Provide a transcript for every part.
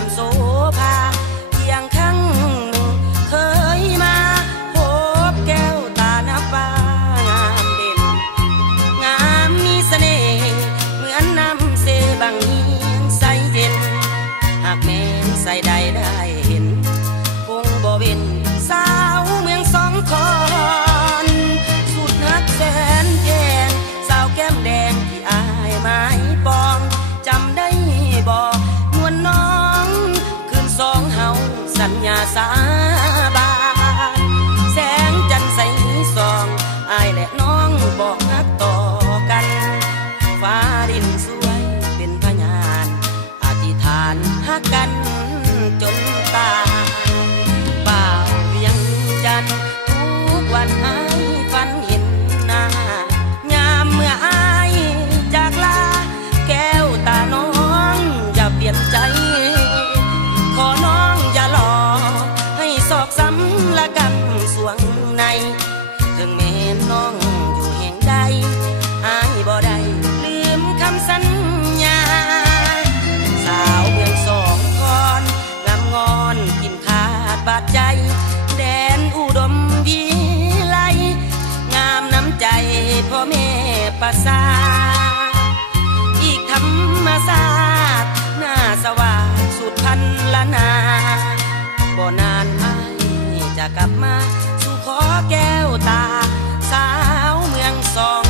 ามโสภาเพียงครั้งหนึ่งเคยมาพบแก้วตานับว่างามเด่นงามมีเสน่ห์เหมือนน้ำเสบางเฮียงใสเย็นหากแม้ใส่ใดได้เห็นคงบ่เป็นสาวเมืองสองคอนสุดฮักแสนแพงสาวแก้มแดงที่อายไม้ปองจำได้บ่นวลน้องคืนสองเฮาสัญญาสาบานแสงจันทร์ใสส่องอายและน้องบอกรักต่อกันฟ้าดินสวยเป็นพยานอธิษฐานฮักกันจนตายบ่าวเวียงจันทร์ทุกวันอายฝันเห็นหน้ายามเมื่ออายจากลาแก้วตาน้องอย่าเปลี่ยนใจขอน้องอย่ารอให้ศอกซ้ำละกันสวงในถึงแม้น้องอยู่แห่งใดอายบ่ได้ลืมคำสัญญาสาวเมืองสองคอนงามงอนกินขาดบาดใจแดนอุดมวิไลงามน้ำใจพ่อแม่ประสาอีกธรรมศาสตร์หน้าสว่างสุดพันละนาบ่นานอายจะกลับมาสู่ขอแก้วตาสาวเมืองสอง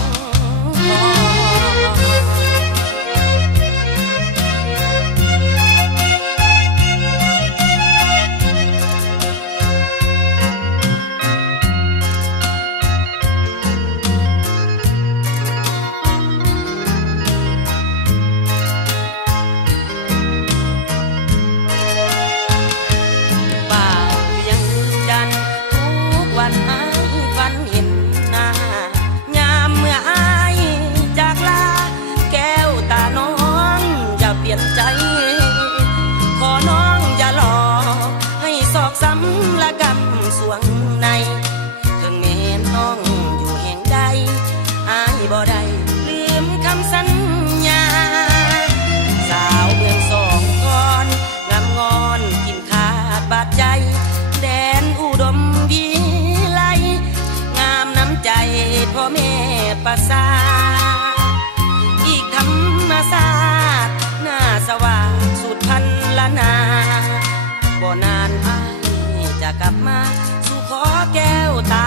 คอนบ่าวเวียงจันทร์ทุกวันอายฝันเห็นหน้ายามเมื่ออายจากลาแก้วตาน้องอย่าเปลี่ยนใจขอน้องอย่ารอให้ศอกซ้ำละกันสวงในถึงแม้น้องอยู่แห่งใดอายบ่ได้ลืมคำสัญญาสาวเมืองสองคอนงามงอนกินขาดบาดใจแดนอุดมวิไลงามน้ำใจพ่อแม่ประสาอีกธรรมศาสตร์หน้าสว่างสุดพันละนาบ่นานอายจะกลับมาสู่ขอแก้วตา